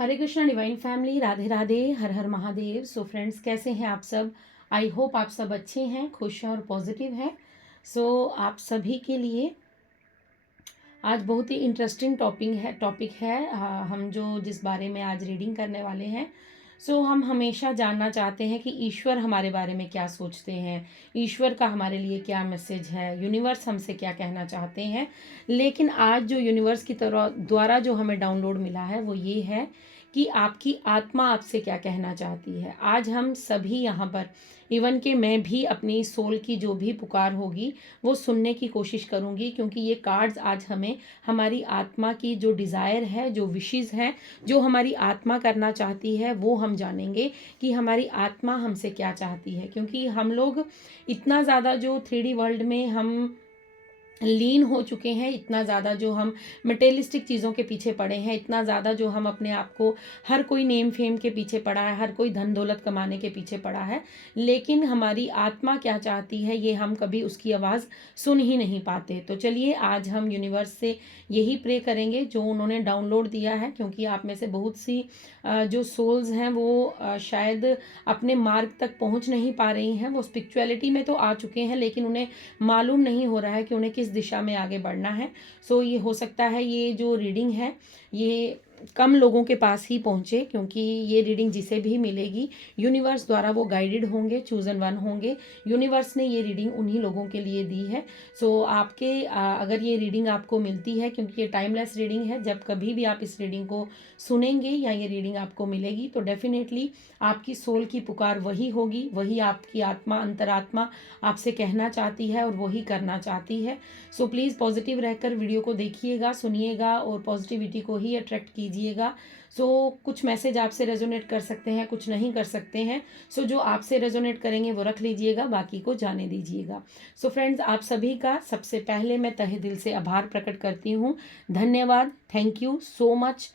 हरे Krishna divine family, Radhe Radhe, हर हर Mahadev. So friends, कैसे हैं आप सब? आई होप आप सब अच्छे हैं, खुश हैं और पॉजिटिव हैं। सो आप सभी के लिए आज बहुत ही इंटरेस्टिंग टॉपिक है। हम जो जिस बारे में आज रीडिंग करने वाले हैं, हम हमेशा जानना चाहते हैं कि ईश्वर हमारे बारे में क्या सोचते हैं, ईश्वर का हमारे लिए क्या मैसेज है, यूनिवर्स हमसे क्या कहना चाहते हैं। लेकिन आज जो यूनिवर्स की तरह द्वारा जो हमें डाउनलोड मिला है वो ये है कि आपकी आत्मा आपसे क्या कहना चाहती है। आज हम सभी यहाँ पर, इवन कि मैं भी अपनी सोल की जो भी पुकार होगी वो सुनने की कोशिश करूँगी, क्योंकि ये कार्ड्स आज हमें हमारी आत्मा की जो डिज़ायर है, जो विशेज़ हैं, जो हमारी आत्मा करना चाहती है, वो हम जानेंगे कि हमारी आत्मा हमसे क्या चाहती है। क्योंकि हम लोग इतना ज़्यादा जो 3D वर्ल्ड में हम लीन हो चुके हैं, इतना ज़्यादा जो हम मटेरियलिस्टिक चीज़ों के पीछे पड़े हैं, इतना ज़्यादा जो हम अपने आप को, हर कोई नेम फेम के पीछे पड़ा है, हर कोई धन दौलत कमाने के पीछे पड़ा है, लेकिन हमारी आत्मा क्या चाहती है ये हम कभी उसकी आवाज़ सुन ही नहीं पाते। तो चलिए आज हम यूनिवर्स से यही प्रे करेंगे जो उन्होंने डाउनलोड दिया है, क्योंकि आप में से बहुत सी जो सोल्स हैं वो शायद अपने मार्ग तक पहुंच नहीं पा रही हैं। वो स्पिरिचुअलिटी में तो आ चुके हैं, लेकिन उन्हें मालूम नहीं हो रहा है कि उन्हें किस दिशा में आगे बढ़ना है। ये हो सकता है ये जो रीडिंग है ये कम लोगों के पास ही पहुंचे, क्योंकि ये रीडिंग जिसे भी मिलेगी यूनिवर्स द्वारा वो गाइडेड होंगे, चूजन वन होंगे। यूनिवर्स ने ये रीडिंग उन्हीं लोगों के लिए दी है। आपके अगर ये रीडिंग आपको मिलती है, क्योंकि ये टाइमलेस रीडिंग है, जब कभी भी आप इस रीडिंग को सुनेंगे या ये रीडिंग आपको मिलेगी तो डेफिनेटली आपकी सोल की पुकार वही होगी, वही आपकी आत्मा, अंतरात्मा आपसे कहना चाहती है और वही करना चाहती है। प्लीज़ पॉजिटिव रहकर वीडियो को देखिएगा, सुनिएगा और पॉजिटिविटी को ही अट्रैक्ट कीजिएगा। कुछ मैसेज आपसे रेजोनेट कर सकते हैं, कुछ नहीं कर सकते हैं। जो आपसे रेजोनेट करेंगे वो रख लीजिएगा, बाकी को जाने दीजिएगा। फ्रेंड्स, आप सभी का सबसे पहले मैं तहे दिल से आभार प्रकट करती हूँ। धन्यवाद, थैंक यू सो मच।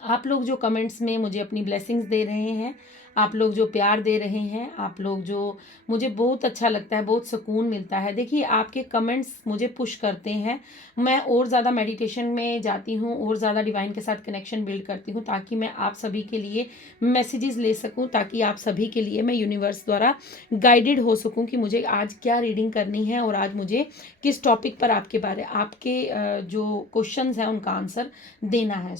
आप लोग जो कमेंट्स में मुझे अपनी ब्लेसिंग्स दे रहे हैं, आप लोग जो प्यार दे रहे हैं, आप लोग जो, मुझे बहुत अच्छा लगता है, बहुत सुकून मिलता है। देखिए, आपके कमेंट्स मुझे पुश करते हैं, मैं और ज़्यादा मेडिटेशन में जाती हूँ और ज़्यादा डिवाइन के साथ कनेक्शन बिल्ड करती हूँ, ताकि मैं आप सभी के लिए मैसेजेस ले सकूँ, ताकि आप सभी के लिए मैं यूनिवर्स द्वारा गाइडेड हो सकूँ कि मुझे आज क्या रीडिंग करनी है और आज मुझे किस टॉपिक पर आपके जो क्वेश्चंस हैं उनका आंसर देना है।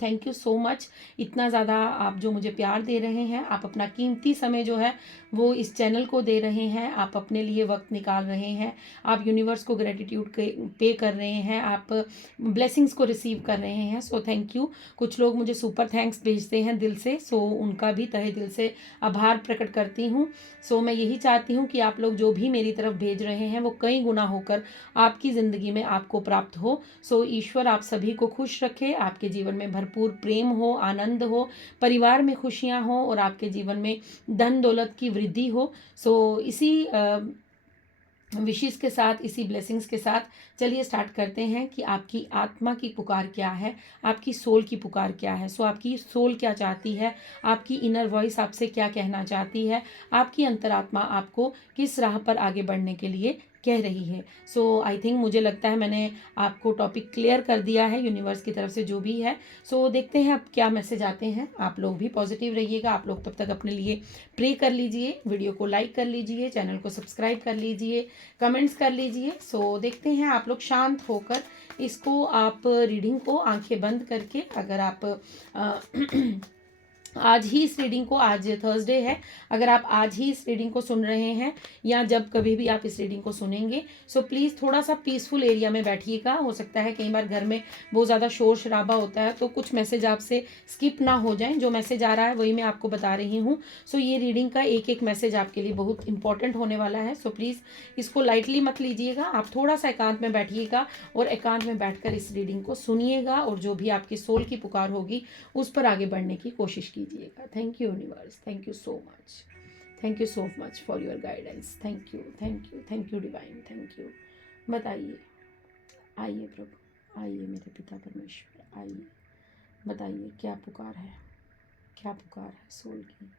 Thank you so much. इतना ज़्यादा आप जो मुझे प्यार दे रहे हैं, आप अपना कीमती समय जो है वो इस चैनल को दे रहे हैं, आप अपने लिए वक्त निकाल रहे हैं, आप यूनिवर्स को ग्रेटिट्यूड पे कर रहे हैं, आप ब्लेसिंग्स को रिसीव कर रहे हैं। Thank you. कुछ लोग मुझे सुपर थैंक्स भेजते हैं दिल से, उनका भी तहे दिल से आभार प्रकट करती हूँ। मैं यही चाहती हूँ कि आप लोग जो भी मेरी तरफ भेज रहे हैं वो कई गुना होकर आपकी ज़िंदगी में आपको प्राप्त हो। ईश्वर आप सभी को खुश रखे, आपके जीवन में भरपूर प्रेम हो, आनंद हो, परिवार में खुशियां हो और आपके जीवन में धन दौलत की वृद्धि हो। इसी विशेष के साथ, इसी ब्लेसिंग्स के साथ चलिए स्टार्ट करते हैं कि आपकी आत्मा की पुकार क्या है, आपकी सोल की पुकार क्या है। आपकी सोल क्या चाहती है, आपकी इनर वॉइस आपसे क्या कहना चाहती है, आपकी अंतरात्मा आपको किस राह पर आगे बढ़ने के लिए कह रही है। आई थिंक, मुझे लगता है मैंने आपको टॉपिक क्लियर कर दिया है यूनिवर्स की तरफ से जो भी है। देखते हैं अब क्या मैसेज आते हैं। आप लोग भी पॉजिटिव रहिएगा, आप लोग तब तक अपने लिए प्रे कर लीजिए, वीडियो को लाइक कर लीजिए, चैनल को सब्सक्राइब कर लीजिए, कमेंट्स कर लीजिए। देखते हैं, आप लोग शांत होकर इसको, आप रीडिंग को आंखें बंद करके, अगर आप आज ही इस रीडिंग को, आज थर्सडे है, अगर आप आज ही इस रीडिंग को सुन रहे हैं या जब कभी भी आप इस रीडिंग को सुनेंगे, प्लीज़ थोड़ा सा पीसफुल एरिया में बैठिएगा। हो सकता है कई बार घर में बहुत ज़्यादा शोर शराबा होता है, तो कुछ मैसेज आपसे स्किप ना हो जाएं। जो मैसेज आ रहा है वही मैं आपको बता रही हूँ। ये रीडिंग का एक एक मैसेज आपके लिए बहुत इंपॉर्टेंट होने वाला है। प्लीज़ इसको लाइटली मत लीजिएगा, आप थोड़ा सा एकांत में बैठिएगा और एकांत में बैठकर इस रीडिंग को सुनिएगा और जो भी आपकी सोल की पुकार होगी उस पर आगे बढ़ने की कोशिश कीजिएगा। Thank you universe, thank you so much, thank you so much for your guidance. Thank you, thank you, thank you divine, thank you. बताइए, आइए प्रभु, आइए मेरे पिता परमेश्वर, आइए, बताइए क्या पुकार है, क्या पुकार है सोल की।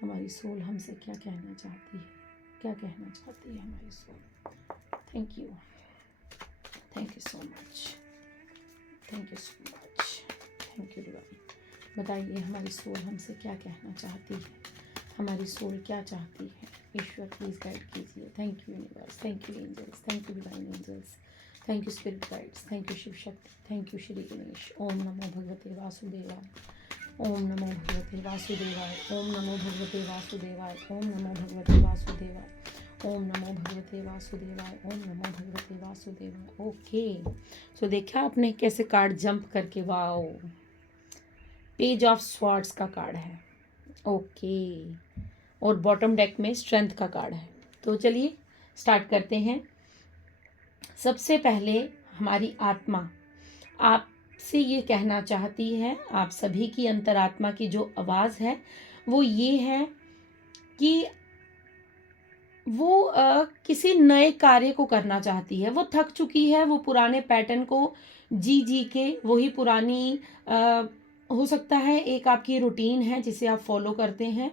हमारी सोल हमसे क्या कहना चाहती है, क्या कहना चाहती है हमारी soul. Thank you, thank you so much, thank you so much, thank you divine. बताइए हमारी सोल हमसे क्या कहना चाहती है, हमारी सोल क्या चाहती है। ईश्वर प्लीज़ गाइड कीजिए। Thank you universe, thank you angels, thank you divine angels, thank you spirit guides, thank you Shiv Shakti, thank you Shri Ganesh. ओम नमो भगवते वासुदेवाय, ओम नमो भगवते वासुदेवाय, ओम नमो भगवते वासुदेवाय, ओम नमो भगवते वासुदेवाय, ओम नमो भगवते वासुदेवाय, ओम नमो भगवते वासुदेवाय। ओके, सो देखा आपने कैसे कार्ड जंप करके, वाओ, पेज ऑफ स्वॉर्ड्स का कार्ड है। ओके, और बॉटम डेक में स्ट्रेंथ का कार्ड है। तो चलिए स्टार्ट करते हैं। सबसे पहले हमारी आत्मा आपसे ये कहना चाहती है, आप सभी की अंतरात्मा की जो आवाज़ है वो ये है कि वो किसी नए कार्य को करना चाहती है। वो थक चुकी है, वो पुराने पैटर्न को जी जी के, वही पुरानी हो सकता है एक आपकी रूटीन है जिसे आप फॉलो करते हैं।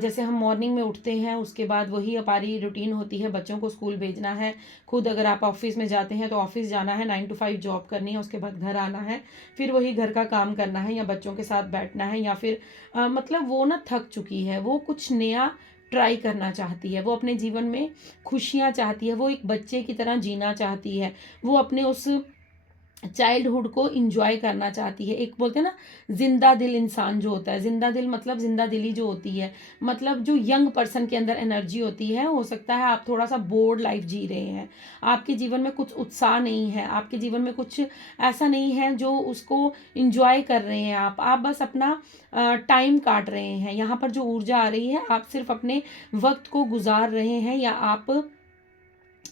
जैसे हम मॉर्निंग में उठते हैं, उसके बाद वही हमारी रूटीन होती है, बच्चों को स्कूल भेजना है, खुद अगर आप ऑफिस में जाते हैं तो ऑफिस जाना है, 9 to 5 जॉब करनी है, उसके बाद घर आना है, फिर वही घर का काम करना है या बच्चों के साथ बैठना है, या फिर मतलब वो ना थक चुकी है, वो कुछ नया ट्राई करना चाहती है, वो अपने जीवन में खुशियाँ चाहती है, वो एक बच्चे की तरह जीना चाहती है, वो अपने उस चाइल्डहुड को इंजॉय करना चाहती है। एक बोलते हैं ना जिंदा दिल इंसान जो होता है, जिंदा दिल मतलब जिंदा दिली जो होती है, मतलब जो यंग पर्सन के अंदर एनर्जी होती है। हो सकता है आप थोड़ा सा बोर्ड लाइफ जी रहे हैं, आपके जीवन में कुछ उत्साह नहीं है, आपके जीवन में कुछ ऐसा नहीं है जो उसको इंजॉय कर रहे हैं। आप बस अपना टाइम काट रहे हैं। यहाँ पर जो ऊर्जा आ रही है, आप सिर्फ अपने वक्त को गुजार रहे हैं, या आप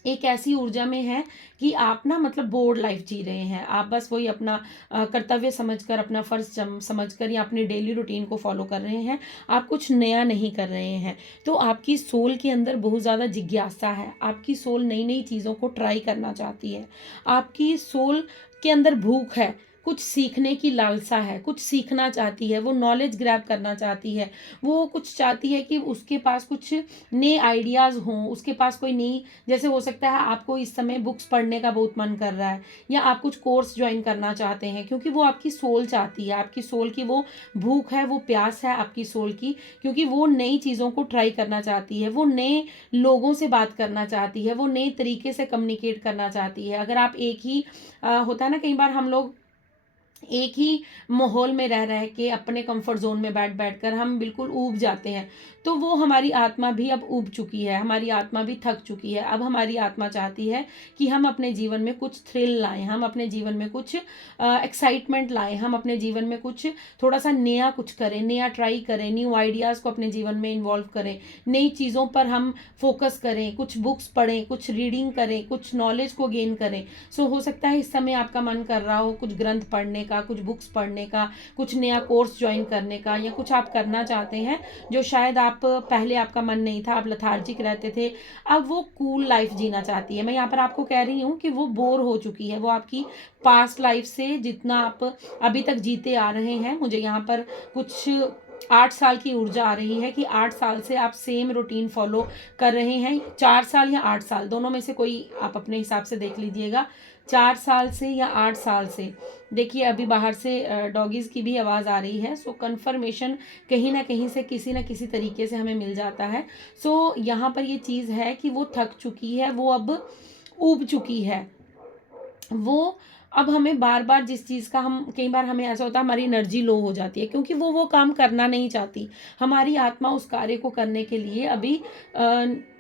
एक ऐसी ऊर्जा में है कि आप ना मतलब बोर्ड लाइफ जी रहे हैं। आप बस वही अपना कर्तव्य समझकर, अपना फर्ज समझकर या अपनी डेली रूटीन को फॉलो कर रहे हैं, आप कुछ नया नहीं कर रहे हैं। तो आपकी सोल के अंदर बहुत ज़्यादा जिज्ञासा है, आपकी सोल नई नई चीज़ों को ट्राई करना चाहती है, आपकी सोल के अंदर भूख है, कुछ सीखने की लालसा है, कुछ सीखना चाहती है, वो नॉलेज ग्रैब करना चाहती है, वो कुछ चाहती है कि उसके पास कुछ नए आइडियाज़ हों, उसके पास कोई नई, जैसे हो सकता है आपको इस समय बुक्स पढ़ने का बहुत मन कर रहा है, या आप कुछ कोर्स ज्वाइन करना चाहते हैं, क्योंकि वो आपकी सोल चाहती है, आपकी सोल की वो भूख है, वो प्यास है आपकी सोल की, क्योंकि वो नई चीज़ों को ट्राई करना चाहती है, वो नए लोगों से बात करना चाहती है, वो नए तरीके से कम्युनिकेट करना चाहती है। अगर आप एक ही होता है ना, कई बार हम लोग एक ही माहौल में रह रह के अपने कंफर्ट जोन में बैठ बैठ कर हम बिल्कुल ऊब जाते हैं। तो वो हमारी आत्मा भी अब ऊब चुकी है, हमारी आत्मा भी थक चुकी है। अब हमारी आत्मा चाहती है कि हम अपने जीवन में कुछ थ्रिल लाएं, हम अपने जीवन में कुछ एक्साइटमेंट लाएं, हम अपने जीवन में कुछ थोड़ा सा नया कुछ करें, नया ट्राई करें, न्यू आइडियाज़ को अपने जीवन में इन्वॉल्व करें, नई चीज़ों पर हम फोकस करें, कुछ बुक्स पढ़ें, कुछ रीडिंग करें, कुछ नॉलेज को गेन करें। सो हो सकता है इस समय आपका मन कर रहा हो कुछ ग्रंथ पढ़ने का, कुछ बुक्स पढ़ने का, कुछ नया कोर्स ज्वाइन करने का, या कुछ आप करना चाहते हैं जो शायद आप पहले आपका मन नहीं था, आप लथार्जिक रहते थे, अब वो कूल लाइफ जीना चाहती है। मैं यहाँ पर आपको कह रही हूँ कि वो बोर हो चुकी है, वो आपकी पास्ट लाइफ से जितना आप अभी तक जीते आ रहे हैं। मुझे यहाँ पर कुछ 8 साल की ऊर्जा आ रही है कि 8 साल से आप सेम रूटीन फॉलो कर रहे हैं। 4 साल या 8 साल, दोनों में से कोई आप अपने हिसाब से देख लीजिएगा, 4 साल से या 8 साल से। देखिए अभी बाहर से डॉगीज़ की भी आवाज़ आ रही है, सो कन्फर्मेशन कहीं ना कहीं से किसी ना किसी तरीके से हमें मिल जाता है। सो यहाँ पर ये चीज़ है कि वो थक चुकी है, वो अब ऊब चुकी है, वो अब हमें बार बार जिस चीज़ का हम, कई बार हमें ऐसा होता है हमारी एनर्जी लो हो जाती है, क्योंकि वो काम करना नहीं चाहती। हमारी आत्मा उस कार्य को करने के लिए अभी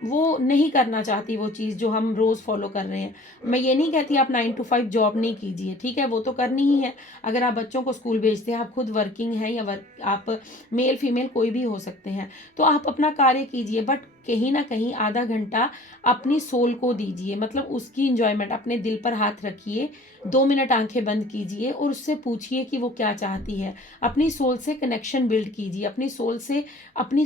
वो नहीं करना चाहती, वो चीज़ जो हम रोज़ फॉलो कर रहे हैं। मैं ये नहीं कहती आप 9 to 5 जॉब नहीं कीजिए, ठीक है, वो तो करनी ही है। अगर आप बच्चों को स्कूल भेजते हैं, आप खुद वर्किंग हैं, या आप मेल फीमेल कोई भी हो सकते हैं, तो आप अपना कार्य कीजिए, बट कहीं ना कहीं आधा घंटा अपनी सोल को दीजिए, मतलब उसकी इंजॉयमेंट, अपने दिल पर हाथ रखिए, 2 मिनट आंखें बंद कीजिए और उससे पूछिए कि वो क्या चाहती है। अपनी सोल से कनेक्शन बिल्ड कीजिए, अपनी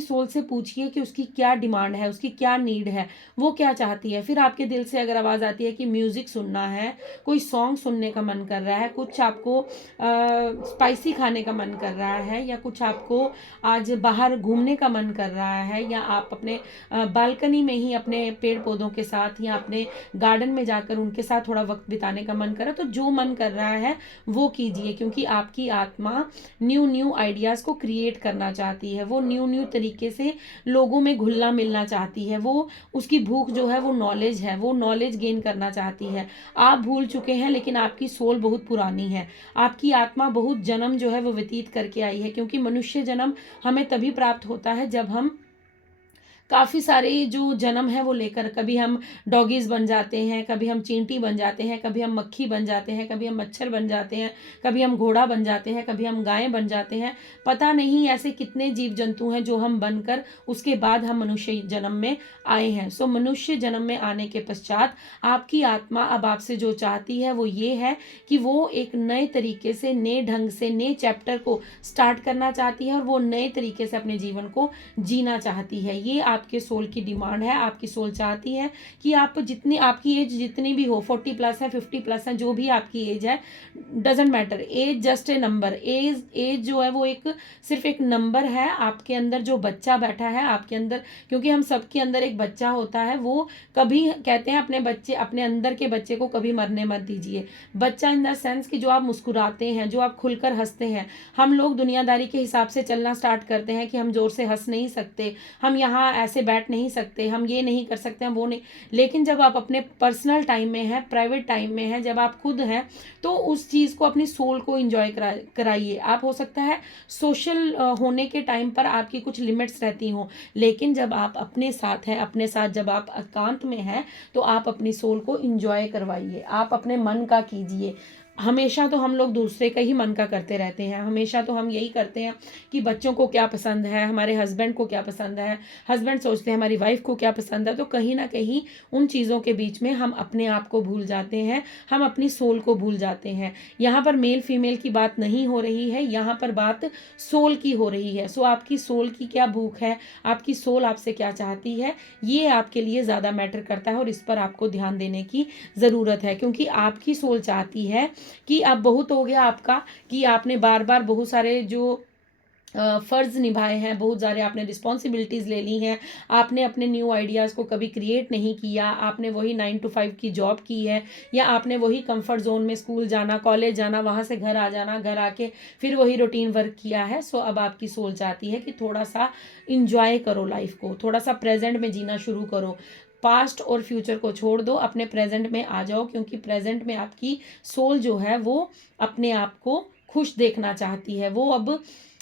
सोल से पूछिए कि उसकी क्या डिमांड है, उसकी क्या नीड है, वो क्या चाहती है। फिर आपके दिल से अगर आवाज़ आती है कि म्यूज़िक सुनना है, कोई सॉन्ग सुनने का मन कर रहा है, कुछ आपको स्पाइसी खाने का मन कर रहा है, या कुछ आपको आज बाहर घूमने का मन कर रहा है, या आप अपने बालकनी में ही अपने पेड़ पौधों के साथ या अपने गार्डन में जाकर उनके साथ थोड़ा वक्त बिताने का मन करे तो जो मन कर रहा है वो कीजिए, क्योंकि आपकी आत्मा न्यू न्यू आइडियाज़ को क्रिएट करना चाहती है, वो न्यू न्यू तरीके से लोगों में घुलना मिलना चाहती है, वो उसकी भूख जो है वो नॉलेज है, वो नॉलेज गेन करना चाहती है। आप भूल चुके हैं लेकिन आपकी सोल बहुत पुरानी है, आपकी आत्मा बहुत जन्म जो है वो व्यतीत करके आई है, क्योंकि मनुष्य जन्म हमें तभी प्राप्त होता है जब हम काफ़ी सारे जो जन्म है वो लेकर, कभी हम डॉगीज बन जाते हैं, कभी हम चींटी बन जाते हैं, कभी हम मक्खी बन जाते हैं, कभी हम मच्छर बन जाते हैं, कभी हम घोड़ा बन जाते हैं, कभी हम गायें बन जाते हैं। पता नहीं ऐसे कितने जीव जंतु हैं जो हम बनकर उसके बाद हम मनुष्य जन्म में आए हैं। सो मनुष्य जन्म में आने के पश्चात आपकी आत्मा अब आपसे जो चाहती है वो ये है कि वो एक नए तरीके से, नए ढंग से, नए चैप्टर को स्टार्ट करना चाहती है और वो नए तरीके से अपने जीवन को जीना चाहती है। ये आपके सोल की डिमांड है। आपकी सोल चाहती है कि आप जितनी, आपकी एज जितनी भी हो, 40 प्लस है, 50 प्लस है, जो भी आपकी एज है, doesn't matter, age just a number. Age जो है वो एक सिर्फ एक नंबर है। आपके अंदर जो बच्चा बैठा है आपके अंदर, क्योंकि हम सबके अंदर एक बच्चा होता है, वो कभी कहते हैं अपने बच्चे, अपने अंदर के बच्चे को कभी मरने मत दीजिए। बच्चा इन द सेंस कि जो आप मुस्कुराते हैं, जो आप खुलकर हंसते हैं। हम लोग दुनियादारी के हिसाब से चलना स्टार्ट करते हैं कि हम जोर से हंस नहीं सकते, हम यहाँ ऐसे बैठ नहीं सकते, हम ये नहीं कर सकते, हम वो नहीं। लेकिन जब आप अपने पर्सनल टाइम में हैं, प्राइवेट टाइम में हैं, जब आप खुद हैं, तो उस चीज़ को, अपनी सोल को एंजॉय कराइए। आप हो सकता है सोशल होने के टाइम पर आपकी कुछ लिमिट्स रहती हों, लेकिन जब आप अपने साथ हैं, अपने साथ जब आप एकांत में हैं, तो आप अपनी सोल को एंजॉय करवाइए, आप अपने मन का कीजिए। हमेशा तो हम लोग दूसरे का ही मन का करते रहते हैं, हमेशा तो हम यही करते हैं कि बच्चों को क्या पसंद है, हमारे हस्बैंड को क्या पसंद है, हस्बैंड सोचते हैं हमारी वाइफ को क्या पसंद है। तो कहीं ना कहीं उन चीज़ों के बीच में हम अपने आप को भूल जाते हैं, हम अपनी सोल को भूल जाते हैं। यहाँ पर मेल फीमेल की बात नहीं हो रही है, यहाँ पर बात सोल की हो रही है। सो आपकी सोल की क्या भूख है, आपकी सोल आपसे क्या चाहती है, ये आपके लिए ज़्यादा मैटर करता है और इस पर आपको ध्यान देने की ज़रूरत है। क्योंकि आपकी सोल चाहती है कि अब बहुत हो गया आपका, कि आपने बार बार बहुत सारे जो फ़र्ज़ निभाए हैं, बहुत सारे आपने रिस्पॉन्सिबिलिटीज़ ले ली हैं, आपने अपने न्यू आइडियाज़ को कभी क्रिएट नहीं किया, आपने वही 9 to 5 की जॉब की है, या आपने वही कंफर्ट जोन में स्कूल जाना, कॉलेज जाना, वहाँ से घर आ जाना, घर आके फिर वही रूटीन वर्क किया है। सो अब आपकी सोल चाहती है कि थोड़ा सा इंजॉय करो लाइफ को, थोड़ा सा प्रेजेंट में जीना शुरू करो, पास्ट और फ्यूचर को छोड़ दो, अपने प्रेजेंट में आ जाओ। क्योंकि प्रेजेंट में आपकी सोल जो है वो अपने आप को खुश देखना चाहती है, वो अब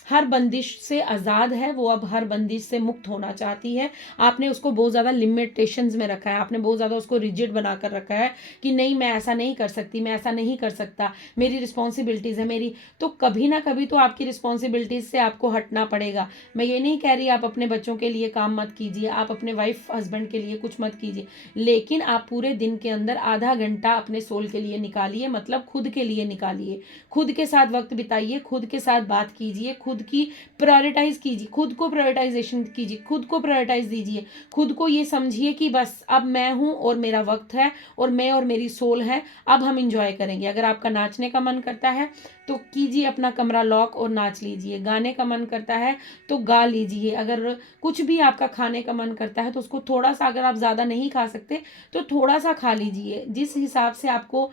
हर बंदिश से आज़ाद है, वो अब हर बंदिश से मुक्त होना चाहती है। आपने उसको बहुत ज़्यादा लिमिटेशंस में रखा है, आपने बहुत ज़्यादा उसको रिजिड बना कर रखा है कि नहीं मैं ऐसा नहीं कर सकती, मैं ऐसा नहीं कर सकता, मेरी रिस्पॉन्सिबिलिटीज़ है मेरी। तो कभी ना कभी तो आपकी रिस्पॉन्सिबिलिटीज़ से आपको हटना पड़ेगा। मैं ये नहीं कह रही आप अपने बच्चों के लिए काम मत कीजिए, आप अपने वाइफ हस्बैंड के लिए कुछ मत कीजिए, लेकिन आप पूरे दिन के अंदर आधा घंटा अपने सोल के लिए निकालिए, मतलब खुद के लिए निकालिए, खुद के साथ वक्त बिताइए, खुद के साथ बात कीजिए, खुद की प्रायोरिटाइज कीजिए, खुद को प्रायोरिटाइजेशन कीजिए, खुद को प्रायोरिटाइज दीजिए, खुद को ये समझिए कि बस अब मैं हूँ और मेरा वक्त है और मैं और मेरी सोल है, अब हम इंजॉय करेंगे। अगर आपका नाचने का मन करता है तो कीजिए, अपना कमरा लॉक और नाच लीजिए। गाने का मन करता है तो गा लीजिए। अगर कुछ भी आपका खाने का मन करता है तो उसको थोड़ा सा, अगर आप ज़्यादा नहीं खा सकते तो थोड़ा सा खा लीजिए, जिस हिसाब से आपको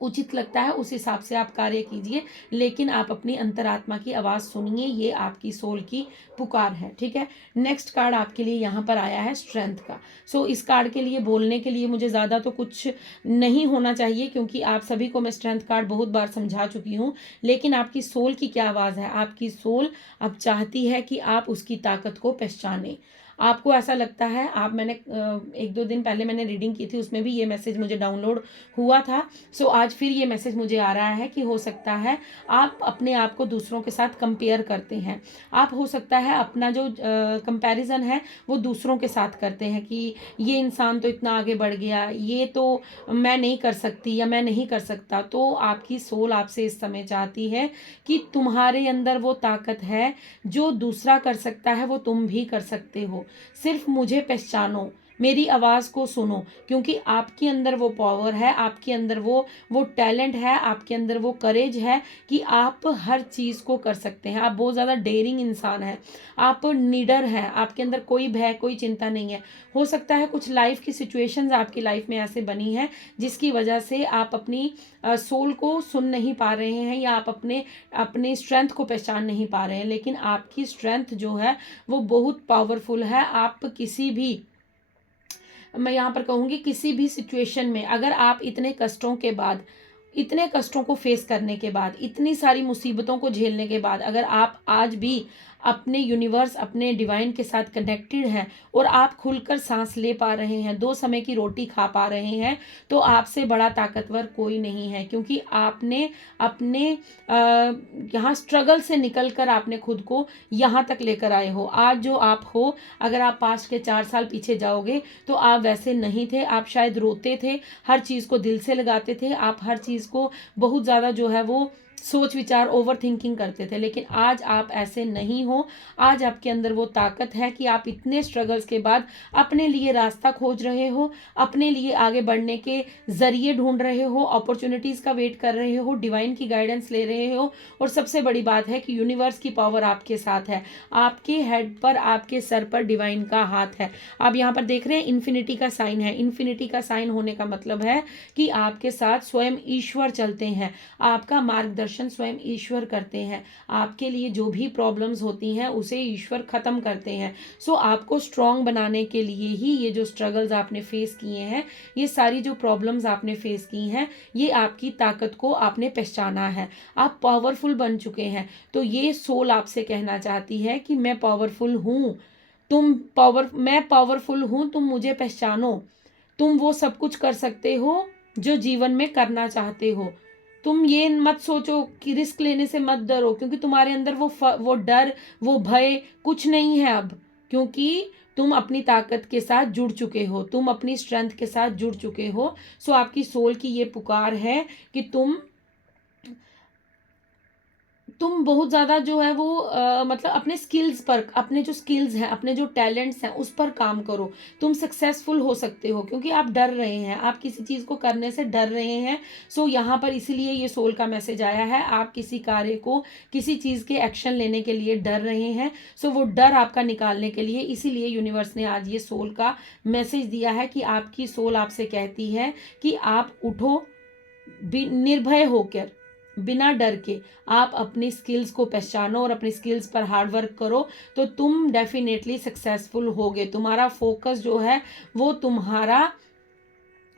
उचित लगता है उस हिसाब से आप कार्य कीजिए, लेकिन आप अपनी अंतरात्मा की आवाज़ सुनिए, ये आपकी सोल की पुकार है। ठीक है, नेक्स्ट कार्ड आपके लिए यहाँ पर आया है स्ट्रेंथ का। सो इस कार्ड के लिए बोलने के लिए मुझे ज़्यादा तो कुछ नहीं होना चाहिए, क्योंकि आप सभी को मैं स्ट्रेंथ कार्ड बहुत बार समझा चुकी हूँ। लेकिन आपकी सोल की क्या आवाज़ है, आपकी सोल अब चाहती है कि आप उसकी ताकत को पहचानें। आपको ऐसा लगता है, आप, मैंने 1-2 दिन पहले मैंने रीडिंग की थी, उसमें भी ये मैसेज मुझे डाउनलोड हुआ था। सो आज फिर ये मैसेज मुझे आ रहा है कि हो सकता है आप अपने आप को दूसरों के साथ कंपेयर करते हैं। आप हो सकता है अपना जो कंपैरिजन है वो दूसरों के साथ करते हैं कि ये इंसान तो इतना आगे बढ़ गया, ये तो मैं नहीं कर सकती या मैं नहीं कर सकता। तो आपकी सोल आपसे इस समय चाहती है कि तुम्हारे अंदर वो ताकत है, जो दूसरा कर सकता है वो तुम भी कर सकते हो। सिर्फ मुझे पहचानो, मेरी आवाज़ को सुनो, क्योंकि आपके अंदर वो पावर है, आपके अंदर वो टैलेंट है, आपके अंदर वो करेज है कि आप हर चीज़ को कर सकते हैं। आप बहुत ज़्यादा डेयरिंग इंसान हैं, आप निडर हैं, आपके अंदर कोई भय, कोई चिंता नहीं है। हो सकता है कुछ लाइफ की सिचुएशंस आपकी लाइफ में ऐसे बनी है जिसकी वजह से आप अपनी सोल को सुन नहीं पा रहे हैं, या आप अपने स्ट्रेंथ को पहचान नहीं पा रहे हैं। लेकिन आपकी स्ट्रेंथ जो है वो बहुत पावरफुल है। आप किसी भी, मैं यहाँ पर कहूँगी, किसी भी सिचुएशन में अगर आप इतने कष्टों के बाद, इतने कष्टों को फेस करने के बाद, इतनी सारी मुसीबतों को झेलने के बाद अगर आप आज भी अपने यूनिवर्स, अपने डिवाइन के साथ कनेक्टेड हैं और आप खुलकर सांस ले पा रहे हैं, 2 समय की रोटी खा पा रहे हैं, तो आपसे बड़ा ताकतवर कोई नहीं है। क्योंकि आपने अपने यहाँ स्ट्रगल से निकल कर आपने खुद को यहाँ तक लेकर आए हो। आज जो आप हो, अगर आप पास्ट के 4 साल पीछे जाओगे तो आप वैसे नहीं थे। आप शायद रोते थे, हर चीज़ को दिल से लगाते थे, आप हर चीज़ को बहुत ज़्यादा जो है वो सोच विचार, ओवर थिंकिंग करते थे। लेकिन आज आप ऐसे नहीं हो। आज आपके अंदर वो ताकत है कि आप इतने स्ट्रगल्स के बाद अपने लिए रास्ता खोज रहे हो, अपने लिए आगे बढ़ने के जरिए ढूंढ रहे हो, अपॉर्चुनिटीज़ का वेट कर रहे हो, डिवाइन की गाइडेंस ले रहे हो। और सबसे बड़ी बात है कि यूनिवर्स की पावर आपके साथ है, आपके हेड पर, आपके सर पर डिवाइन का हाथ है। आप यहाँ पर देख रहे हैं इन्फिनिटी का साइन है। इन्फिनिटी का साइन होने का मतलब है कि आपके साथ स्वयं ईश्वर चलते हैं, आपका मार्गदर्शन स्वयं ईश्वर करते हैं। आपके लिए जो भी प्रॉब्लम्स होती हैं उसे ईश्वर खत्म करते हैं। सो आपको स्ट्रांग बनाने के लिए ही ये जो स्ट्रगल्स आपने फेस किए हैं, ये सारी जो प्रॉब्लम्स आपने फेस की हैं, ये आपकी ताकत को आपने पहचाना है। आप पावरफुल बन चुके हैं। तो ये सोल आपसे कहना चाहती है कि मैं पावरफुल हूँ, मैं पावरफुल हूँ, तुम मुझे पहचानो। तुम वो सब कुछ कर सकते हो जो जीवन में करना चाहते हो। तुम ये मत सोचो कि रिस्क लेने से मत डरो, क्योंकि तुम्हारे अंदर वो डर, वो भय कुछ नहीं है अब। क्योंकि तुम अपनी ताकत के साथ जुड़ चुके हो, तुम अपनी स्ट्रेंथ के साथ जुड़ चुके हो। सो आपकी सोल की ये पुकार है कि तुम बहुत ज़्यादा जो है वो मतलब अपने स्किल्स पर, अपने जो स्किल्स हैं, अपने जो टैलेंट्स हैं उस पर काम करो। तुम सक्सेसफुल हो सकते हो, क्योंकि आप डर रहे हैं, आप किसी चीज़ को करने से डर रहे हैं। सो यहाँ पर इसीलिए ये सोल का मैसेज आया है। आप किसी कार्य को, किसी चीज़ के एक्शन लेने के लिए डर रहे हैं। सो वो डर आपका निकालने के लिए, इसीलिए यूनिवर्स ने आज ये सोल का मैसेज दिया है कि आपकी सोल आपसे कहती है कि आप उठो, निर्भय होकर, बिना डर के आप अपनी स्किल्स को पहचानो और अपनी स्किल्स पर हार्ड वर्क करो, तो तुम डेफिनेटली सक्सेसफुल होगे। तुम्हारा फोकस जो है वो तुम्हारा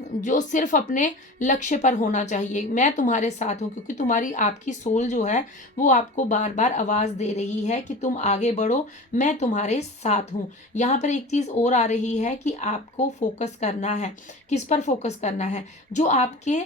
जो सिर्फ अपने लक्ष्य पर होना चाहिए। मैं तुम्हारे साथ हूँ, क्योंकि तुम्हारी, आपकी सोल जो है वो आपको बार बार आवाज़ दे रही है कि तुम आगे बढ़ो, मैं तुम्हारे साथ हूँ। यहाँ पर एक चीज़ और आ रही है कि आपको फोकस करना है। किस पर फोकस करना है? जो आपके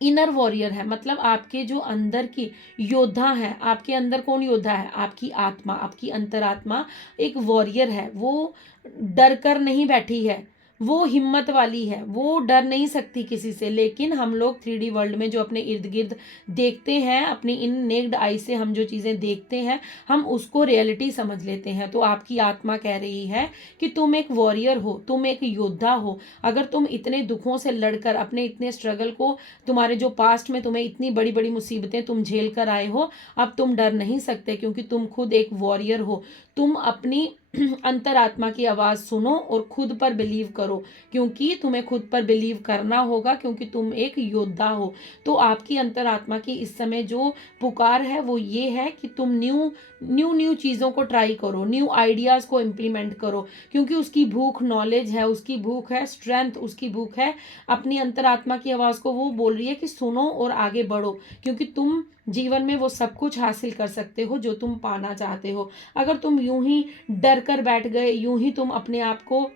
इनर वॉरियर है, मतलब आपके जो अंदर की योद्धा है। आपके अंदर कौन योद्धा है? आपकी आत्मा, आपकी अंतरात्मा एक वॉरियर है। वो डर कर नहीं बैठी है, वो हिम्मत वाली है, वो डर नहीं सकती किसी से। लेकिन हम लोग 3D वर्ल्ड में जो अपने इर्द गिर्द देखते हैं, अपनी इन नेक्ड आई से हम जो चीज़ें देखते हैं, हम उसको रियलिटी समझ लेते हैं। तो आपकी आत्मा कह रही है कि तुम एक वॉरियर हो, तुम एक योद्धा हो। अगर तुम इतने दुखों से लड़कर, अपने इतने स्ट्रगल को, तुम्हारे जो पास्ट में तुम्हें इतनी बड़ी बड़ी मुसीबतें तुम झेल कर आए हो, अब तुम डर नहीं सकते, क्योंकि तुम खुद एक वॉरियर हो। तुम अपनी अंतरात्मा की आवाज़ सुनो और खुद पर बिलीव करो, क्योंकि तुम्हें खुद पर बिलीव करना होगा, क्योंकि तुम एक योद्धा हो। तो आपकी अंतरात्मा की इस समय जो पुकार है वो ये है कि तुम न्यू चीज़ों को ट्राई करो, न्यू आइडियाज़ को इम्प्लीमेंट करो, क्योंकि उसकी भूख नॉलेज है, उसकी भूख है स्ट्रेंथ, उसकी भूख है। अपनी अंतरात्मा की आवाज़ को वो बोल रही है कि सुनो और आगे बढ़ो, क्योंकि तुम जीवन में वो सब कुछ हासिल कर सकते हो जो तुम पाना चाहते हो। अगर तुम यूं ही डर कर बैठ गए, यूं ही तुम अपने आप को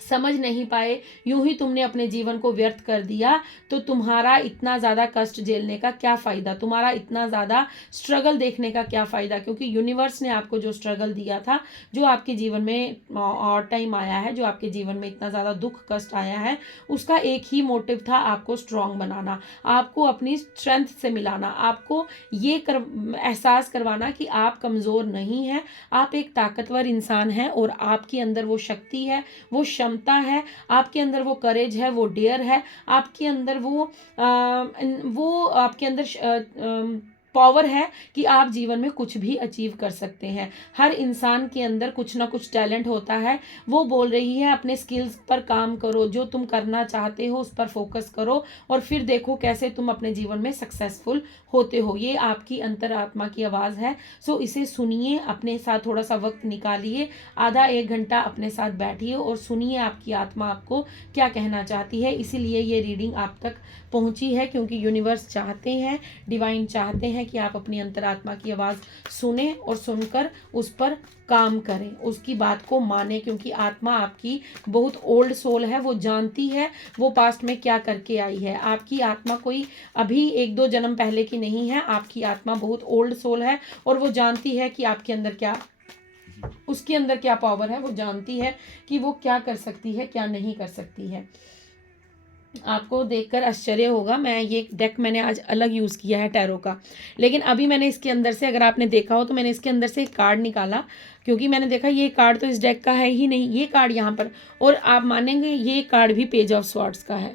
समझ नहीं पाए, यूं ही तुमने अपने जीवन को व्यर्थ कर दिया, तो तुम्हारा इतना ज़्यादा कष्ट झेलने का क्या फ़ायदा, तुम्हारा इतना ज़्यादा स्ट्रगल देखने का क्या फ़ायदा। क्योंकि यूनिवर्स ने आपको जो स्ट्रगल दिया था, जो आपके जीवन में और टाइम आया है, जो आपके जीवन में इतना ज़्यादा दुख कष्ट आया है, उसका एक ही मोटिव था, आपको स्ट्रांग बनाना, आपको अपनी स्ट्रेंथ से मिलाना, आपको ये एहसास करवाना कि आप कमज़ोर नहीं हैं, आप एक ताकतवर इंसान हैं और आपके अंदर वो शक्ति है, वो क्षमता है, आपके अंदर वो करेज है, वो डेयर है, आपके अंदर वो आपके अंदर पावर है कि आप जीवन में कुछ भी अचीव कर सकते हैं। हर इंसान के अंदर कुछ ना कुछ टैलेंट होता है। वो बोल रही है अपने स्किल्स पर काम करो, जो तुम करना चाहते हो उस पर फोकस करो और फिर देखो कैसे तुम अपने जीवन में सक्सेसफुल होते हो। ये आपकी अंतरात्मा की आवाज़ है। सो इसे सुनिए, अपने साथ थोड़ा सा वक्त निकालिए, आधा एक घंटा अपने साथ बैठिए और सुनिए आपकी आत्मा आपको क्या कहना चाहती है। इसीलिए ये रीडिंग आप तक पहुंची है, क्योंकि यूनिवर्स चाहते हैं, डिवाइन चाहते हैं कि आप अपनी अंतरात्मा की आवाज़ सुने और सुनकर उस पर काम करें, उसकी बात को माने। क्योंकि आत्मा आपकी बहुत ओल्ड सोल है, वो जानती है वो पास्ट में क्या करके आई है। आपकी आत्मा कोई अभी एक दो जन्म पहले की नहीं है, आपकी आत्मा बहुत ओल्ड सोल है और वो जानती है कि आपके अंदर क्या, उसके अंदर क्या पावर है, वो जानती है कि वो क्या कर सकती है, क्या नहीं कर सकती है। आपको देखकर आश्चर्य होगा, मैं ये डेक मैंने आज अलग यूज़ किया है टैरो का, लेकिन अभी मैंने इसके अंदर से, अगर आपने देखा हो तो मैंने इसके अंदर से एक कार्ड निकाला, क्योंकि मैंने देखा ये कार्ड तो इस डेक का है ही नहीं, ये कार्ड यहाँ पर, और आप मानेंगे ये कार्ड भी पेज ऑफ स्वॉर्ड्स का है।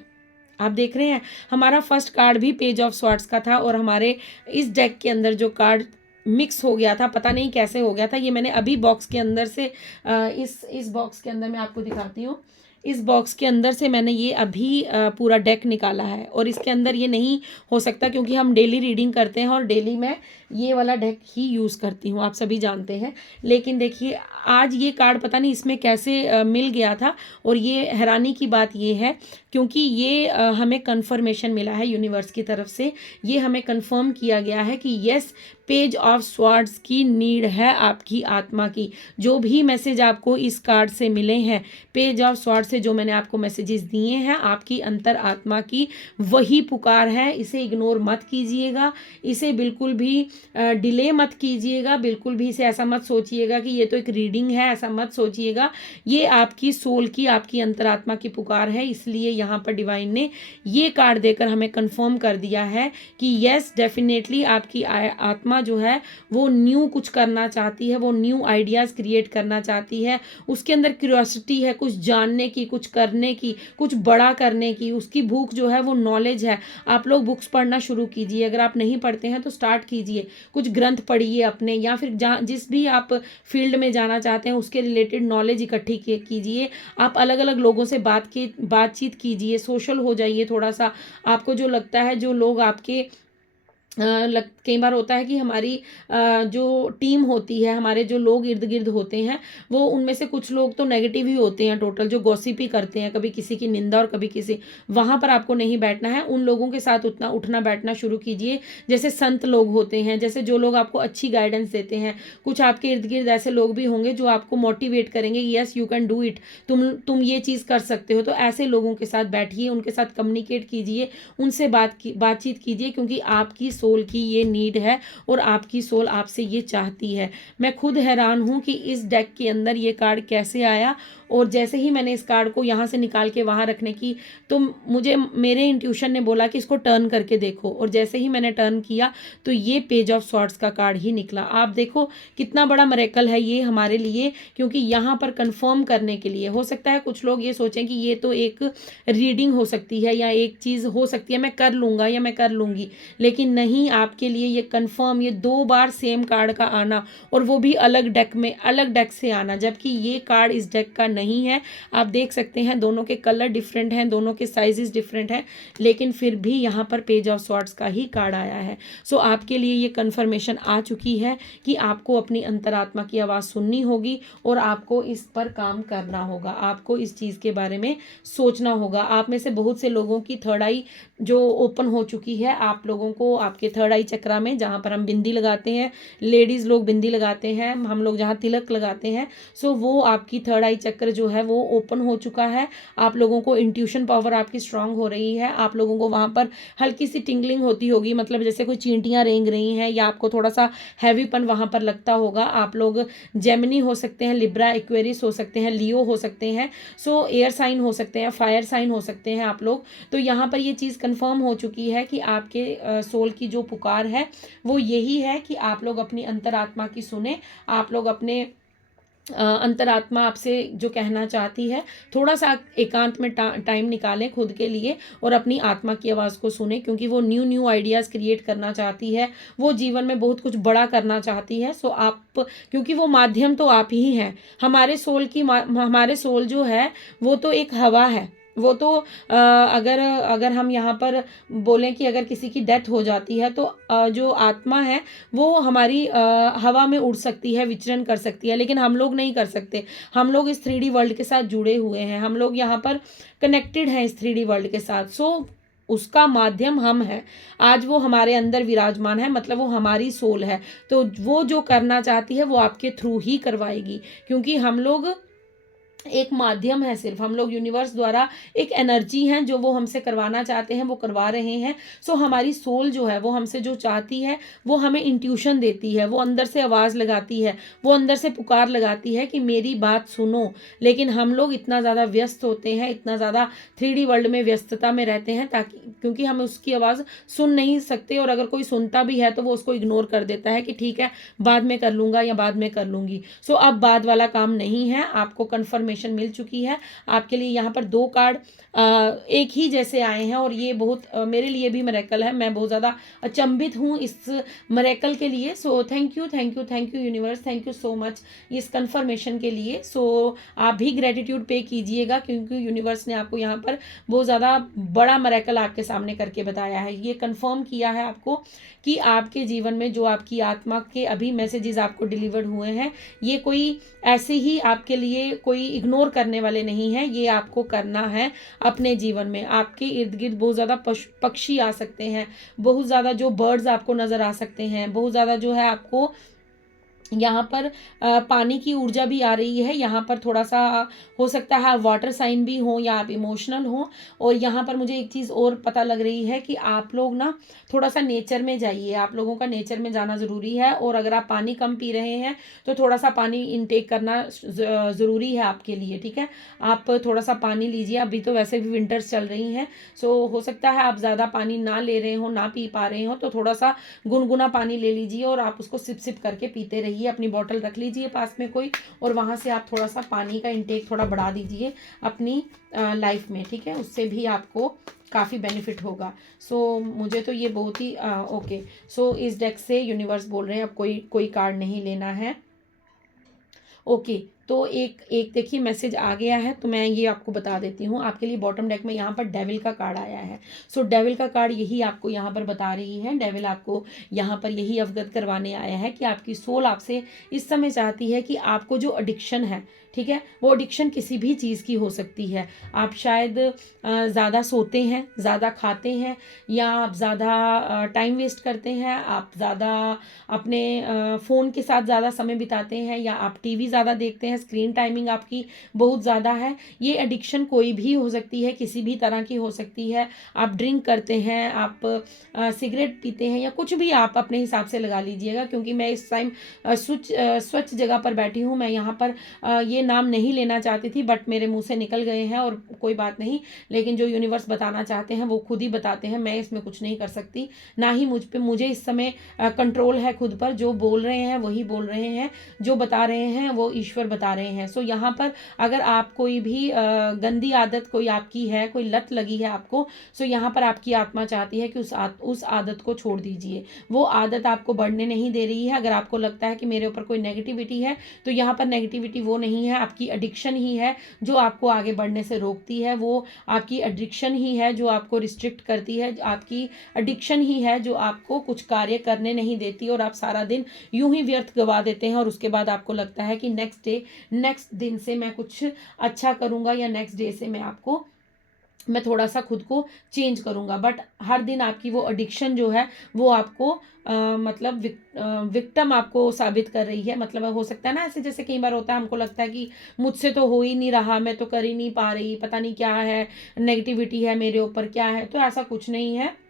आप देख रहे हैं, हमारा फर्स्ट कार्ड भी पेज ऑफ स्वॉर्ड्स का था और हमारे इस डेक के अंदर जो कार्ड मिक्स हो गया था, पता नहीं कैसे हो गया था, ये मैंने अभी बॉक्स के अंदर से इस बॉक्स के अंदर मैं आपको दिखाती हूँ। इस बॉक्स के अंदर से मैंने ये अभी पूरा डेक निकाला है और इसके अंदर ये नहीं हो सकता, क्योंकि हम डेली रीडिंग करते हैं और डेली मैं ये वाला डेक ही यूज़ करती हूँ, आप सभी जानते हैं। लेकिन देखिए आज ये कार्ड पता नहीं इसमें कैसे मिल गया था, और ये हैरानी की बात ये है क्योंकि ये हमें कंफर्मेशन मिला है यूनिवर्स की तरफ से, ये हमें कंफर्म किया गया है कि यस, पेज ऑफ स्वॉर्ड्स की नीड है आपकी आत्मा की। जो भी मैसेज आपको इस कार्ड से मिले हैं, पेज ऑफ स्वॉर्ड से जो मैंने आपको मैसेजेस दिए हैं, आपकी अंतर आत्मा की वही पुकार है। इसे इग्नोर मत कीजिएगा, इसे बिल्कुल भी डिले मत कीजिएगा, बिल्कुल भी इसे ऐसा मत सोचिएगा कि ये तो एक रीडिंग है, ऐसा मत सोचिएगा। ये आपकी सोल की, आपकी अंतरात्मा की पुकार है। इसलिए यहाँ पर डिवाइन ने ये कार्ड देकर हमें कंफर्म कर दिया है कि यस, डेफिनेटली आपकी आत्मा जो है वो न्यू कुछ करना चाहती है, वो न्यू आइडियाज़ क्रिएट करना चाहती है, उसके अंदर क्यूरियोसिटी है कुछ जानने की, कुछ करने की, कुछ बड़ा करने की, उसकी भूख जो है वो नॉलेज है। आप लोग बुक्स पढ़ना शुरू कीजिए, अगर आप नहीं पढ़ते हैं तो स्टार्ट कीजिए, कुछ ग्रंथ पढ़िए अपने, या फिर जहाँ जिस भी आप फील्ड में जाना चाहते हैं उसके रिलेटेड नॉलेज इकट्ठी कीजिए। आप अलग अलग लोगों से बातचीत कीजिए, सोशल हो जाइए थोड़ा सा। आपको जो लगता है, जो लोग आपके कई बार होता है कि हमारी जो टीम होती है, हमारे जो लोग इर्द गिर्द होते हैं, वो उनमें से कुछ लोग तो नेगेटिव ही होते हैं टोटल, जो गॉसिप ही करते हैं, कभी किसी की निंदा और कभी किसी, वहाँ पर आपको नहीं बैठना है। उन लोगों के साथ उठना बैठना शुरू कीजिए, जैसे संत लोग होते हैं, जैसे जो लोग आपको अच्छी गाइडेंस देते हैं। कुछ आपके इर्द गिर्द ऐसे लोग भी होंगे जो आपको मोटिवेट करेंगे, yes you can do it, तुम ये चीज़ कर सकते हो। तो ऐसे लोगों के साथ बैठिए, उनके साथ कम्युनिकेट कीजिए, उनसे बातचीत कीजिए, क्योंकि आपकी सोल की ये नीड है और आपकी सोल आपसे ये चाहती है। मैं खुद हैरान हूँ कि इस डेक के अंदर ये कार्ड कैसे आया, और जैसे ही मैंने इस कार्ड को यहाँ से निकाल के वहाँ रखने की, तो मुझे मेरे इंट्यूशन ने बोला कि इसको टर्न करके देखो, और जैसे ही मैंने टर्न किया तो ये पेज ऑफ स्वॉर्ड्स का कार्ड ही निकला। आप देखो कितना बड़ा मिरेकल है ये हमारे लिए, क्योंकि यहाँ पर कंफर्म करने के लिए, हो सकता है कुछ लोग ये सोचें कि ये तो एक रीडिंग हो सकती है या एक चीज़ हो सकती है, मैं कर लूँगा या मैं कर लूँगी, लेकिन नहीं, आपके लिए ये कंफर्म, ये 2 बार सेम कार्ड का आना, और वो भी अलग डेक में, अलग डेक से आना, जबकि ये कार्ड इस डेक का नहीं है। आप देख सकते हैं दोनों के कलर डिफरेंट हैं, दोनों के साइजेस डिफरेंट हैं, लेकिन फिर भी यहाँ पर पेज ऑफ स्वॉर्ड्स का ही कार्ड आया है। सो आपके लिए ये कंफर्मेशन आ चुकी है कि आपको अपनी अंतरात्मा की आवाज़ सुननी होगी और आपको इस पर काम करना होगा, आपको इस चीज़ के बारे में सोचना होगा। आप में से बहुत से लोगों की थर्ड आई जो ओपन हो चुकी है, आप लोगों को आपके आपके थर्ड आई चक्रा में, जहाँ पर हम बिंदी लगाते हैं, लेडीज़ लोग बिंदी लगाते हैं, हम लोग जहाँ तिलक लगाते हैं, सो वो आपकी थर्ड आई चक्र जो है वो ओपन हो चुका है। आप लोगों को इंट्यूशन पावर आपकी स्ट्रांग हो रही है। आप लोगों को वहाँ पर हल्की सी टिंगलिंग होती होगी, मतलब जैसे कोई चींटियाँ रेंग रही हैं, या आपको थोड़ा सा हैवीपन वहाँ पर लगता होगा। आप लोग जेमिनी हो सकते हैं, लिब्रा, एक्वेरियस हो सकते हैं, लियो हो सकते हैं, सो एयर साइन हो सकते हैं, फायर साइन हो सकते हैं आप लोग। तो यहाँ पर ये चीज़ कंफर्म हो चुकी है कि आपके सोल की जो पुकार है वो यही है कि आप लोग अपनी अंतरात्मा की सुने। आप लोग अपने अंतरात्मा आपसे जो कहना चाहती है, थोड़ा सा एकांत में टाइम निकालें खुद के लिए और अपनी आत्मा की आवाज़ को सुने, क्योंकि वो न्यू न्यू आइडियाज़ क्रिएट करना चाहती है, वो जीवन में बहुत कुछ बड़ा करना चाहती है। सो आप, क्योंकि वो माध्यम तो आप ही हैं। हमारे सोल जो है वो तो एक हवा है। वो तो अगर अगर हम यहाँ पर बोलें कि अगर किसी की डेथ हो जाती है तो जो आत्मा है वो हमारी हवा में उड़ सकती है, विचरण कर सकती है, लेकिन हम लोग नहीं कर सकते। हम लोग इस 3D वर्ल्ड के साथ जुड़े हुए हैं, हम लोग यहाँ पर कनेक्टेड हैं इस 3D वर्ल्ड के साथ। सो उसका माध्यम हम हैं। आज वो हमारे अंदर विराजमान है, मतलब वो हमारी सोल है। तो वो जो करना चाहती है वो आपके थ्रू ही करवाएगी, क्योंकि हम लोग एक माध्यम है, सिर्फ हम लोग यूनिवर्स द्वारा एक एनर्जी हैं, जो वो हमसे करवाना चाहते हैं वो करवा रहे हैं। सो हमारी सोल जो है वो हमसे जो चाहती है वो हमें इंट्यूशन देती है, वो अंदर से आवाज़ लगाती है, वो अंदर से पुकार लगाती है कि मेरी बात सुनो। लेकिन हम लोग इतना ज़्यादा व्यस्त होते हैं, इतना ज़्यादा 3D वर्ल्ड में व्यस्तता में रहते हैं, ताकि क्योंकि हम उसकी आवाज़ सुन नहीं सकते, और अगर कोई सुनता भी है तो वो उसको इग्नोर कर देता है कि ठीक है बाद में कर लूँगा या बाद में कर लूँगी। सो अब बाद वाला काम नहीं है, आपको कन्फर्मेशन मिल चुकी है। आपके लिए यहाँ पर 2 कार्ड एक ही जैसे आए हैं, और ये बहुत मेरे लिए भी मिरेकल है। मैं बहुत ज़्यादा अचंभित हूँ इस मिरेकल के लिए। So thank you, thank you, thank you universe, thank you so much इस कन्फर्मेशन के लिए। सो आप भी ग्रेटिट्यूड पे कीजिएगा, क्योंकि यूनिवर्स ने आपको यहाँ पर बहुत ज़्यादा बड़ा मिरेकल आपके सामने करके बताया है। ये कन्फर्म किया है आपको कि आपके जीवन में जो आपकी आत्मा के अभी मैसेजेस आपको डिलीवर्ड हुए हैं, ये कोई ऐसे ही आपके लिए कोई इग्नोर करने वाले नहीं हैं। ये आपको करना है अपने जीवन में। आपके इर्द गिर्द बहुत ज़्यादा पक्षी आ सकते हैं, बहुत ज़्यादा जो बर्ड्स आपको नज़र आ सकते हैं, बहुत ज़्यादा जो है आपको यहाँ पर पानी की ऊर्जा भी आ रही है। यहाँ पर थोड़ा सा हो सकता है वाटर साइन भी हो, या आप इमोशनल हो। और यहाँ पर मुझे एक चीज़ और पता लग रही है कि आप लोग ना थोड़ा सा नेचर में जाइए, आप लोगों का नेचर में जाना ज़रूरी है। और अगर आप पानी कम पी रहे हैं तो थोड़ा सा पानी इनटेक करना ज़रूरी है आपके लिए, ठीक है। आप थोड़ा सा पानी लीजिए, अभी तो वैसे भी विंटर्स चल रही हैं। सो हो सकता है आप ज़्यादा पानी ना ले रहे हो, ना पी पा रहे हो, तो थोड़ा सा गुनगुना पानी ले लीजिए और आप उसको सिप सिप करके पीते रहिए। अपनी बॉटल रख लीजिए पास में कोई, और वहाँ से आप थोड़ा सा पानी का इंटेक थोड़ा बढ़ा दीजिए अपनी लाइफ में, ठीक है। उससे भी आपको काफ़ी बेनिफिट होगा। सो मुझे तो ये बहुत ही ओके। सो इस डेक से यूनिवर्स बोल रहे हैं अब कोई कार्ड नहीं लेना है। ओके, तो एक एक देखिए मैसेज आ गया है, तो मैं ये आपको बता देती हूँ। आपके लिए बॉटम डेक में यहाँ पर डेविल का कार्ड आया है। सो डेविल का कार्ड यही आपको यहाँ पर बता रही है। डेविल आपको यहाँ पर यही अवगत करवाने आया है कि आपकी सोल आपसे इस समय चाहती है कि आपको जो एडिक्शन है, ठीक है, वो एडिक्शन किसी भी चीज़ की हो सकती है। आप शायद ज़्यादा सोते हैं, ज़्यादा खाते हैं, या आप ज़्यादा टाइम वेस्ट करते हैं, आप ज़्यादा अपने फ़ोन के साथ ज़्यादा समय बिताते हैं, या आप टीवी ज़्यादा देखते हैं, स्क्रीन टाइमिंग आपकी बहुत ज़्यादा है। ये एडिक्शन कोई भी हो सकती है, किसी भी तरह की हो सकती है। आप ड्रिंक करते हैं, आप सिगरेट पीते हैं, या कुछ भी आप अपने हिसाब से लगा लीजिएगा, क्योंकि मैं इस टाइम स्वच्छ जगह पर बैठी हूँ। मैं यहाँ पर ये नाम नहीं लेना चाहती थी, बट मेरे मुंह से निकल गए हैं, और कोई बात नहीं। लेकिन जो यूनिवर्स बताना चाहते हैं वो खुद ही बताते हैं, मैं इसमें कुछ नहीं कर सकती। ना ही मुझे इस समय कंट्रोल है खुद पर। जो बोल रहे हैं वही बोल रहे हैं, जो बता रहे हैं वो ईश्वर बता रहे हैं। सो यहाँ पर अगर आप कोई भी गंदी आदत कोई आपकी है, कोई लत लगी है आपको, सो यहाँ पर आपकी आत्मा चाहती है कि उस आदत को छोड़ दीजिए। वो आदत आपको बढ़ने नहीं दे रही है। अगर आपको लगता है कि मेरे ऊपर कोई नेगेटिविटी है, तो यहाँ पर नेगेटिविटी वो नहीं है, आपकी एडिक्शन ही है जो आपको आगे बढ़ने से रोकती है। वो आपकी एडिक्शन ही है जो आपको रिस्ट्रिक्ट करती है। आपकी एडिक्शन ही है जो आपको कुछ कार्य करने नहीं देती, और आप सारा दिन यूं ही व्यर्थ गवा देते हैं। और उसके बाद आपको लगता है कि नेक्स्ट दिन से मैं कुछ अच्छा करूंगा, या नेक्स्ट डे से मैं आपको मैं थोड़ा सा खुद को चेंज करूँगा। बट हर दिन आपकी वो एडिक्शन जो है वो आपको मतलब विक्टिम आपको साबित कर रही है। मतलब हो सकता है ना ऐसे, जैसे कई बार होता है हमको लगता है कि मुझसे तो हो ही नहीं रहा, मैं तो कर ही नहीं पा रही, पता नहीं क्या है, नेगेटिविटी है मेरे ऊपर, क्या है। तो ऐसा कुछ नहीं है,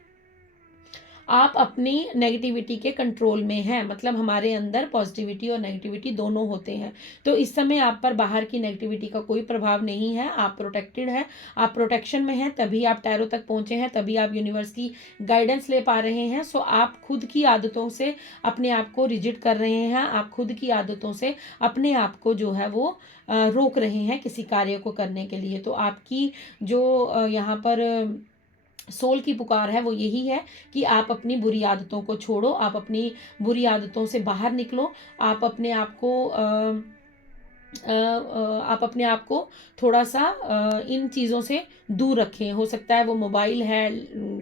आप अपनी नेगेटिविटी के कंट्रोल में हैं। मतलब हमारे अंदर पॉजिटिविटी और नेगेटिविटी दोनों होते हैं। तो इस समय आप पर बाहर की नेगेटिविटी का कोई प्रभाव नहीं है, आप प्रोटेक्टेड हैं, आप प्रोटेक्शन में हैं, तभी आप टैरो तक पहुंचे हैं, तभी आप यूनिवर्स की गाइडेंस ले पा रहे हैं। सो आप खुद की आदतों से अपने आप को रिजिड कर रहे हैं, आप खुद की आदतों से अपने आप को जो है वो रोक रहे हैं किसी कार्य को करने के लिए। तो आपकी जो यहाँ पर सोल की पुकार है वो यही है कि आप अपनी बुरी आदतों को छोड़ो, आप अपनी बुरी आदतों से बाहर निकलो, आप अपने आप को आप अपने आप को थोड़ा सा इन चीज़ों से दूर रखें। हो सकता है वो मोबाइल है,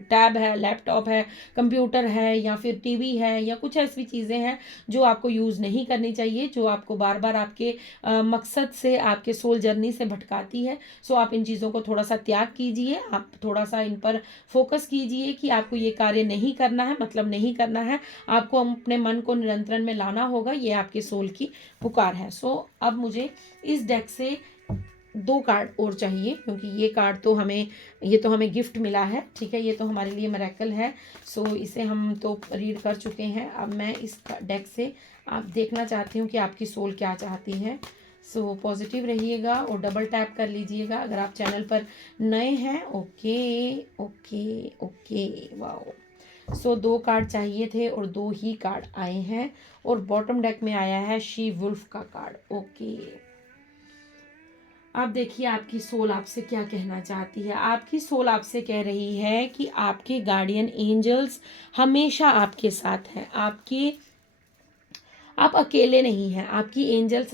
टैब है, लैपटॉप है, कंप्यूटर है, या फिर टीवी है, या कुछ ऐसी चीज़ें हैं जो आपको यूज़ नहीं करनी चाहिए, जो आपको बार बार आपके मकसद से, आपके सोल जर्नी से भटकाती है। सो आप इन चीज़ों को थोड़ा सा त्याग कीजिए, आप थोड़ा सा इन पर फोकस कीजिए कि आपको ये कार्य नहीं करना है, मतलब नहीं करना है, आपको अपने मन को नियंत्रण में लाना होगा। ये आपके सोल की पुकार है। सो अब मुझे इस डेक से 2 कार्ड और चाहिए, क्योंकि ये तो हमें गिफ्ट मिला है, ठीक है, ये तो हमारे लिए मिरेकल है। सो इसे हम तो रीड कर चुके हैं। अब मैं इस डेक से आप देखना चाहती हूँ कि आपकी सोल क्या चाहती है। सो पॉजिटिव रहिएगा और डबल टैप कर लीजिएगा अगर आप चैनल पर नए हैं। Okay okay okay, wow. So 2 card चाहिए थे और 2 ही कार्ड आए हैं, और बॉटम डेक में आया है शी वुल्फ का कार्ड। ओके, अब देखिए आपकी सोल आपसे क्या कहना चाहती है। आपकी सोल आपसे कह रही है कि आपके गार्डियन एंजल्स हमेशा आपके साथ हैं, आप अकेले नहीं हैं। आपकी एंजल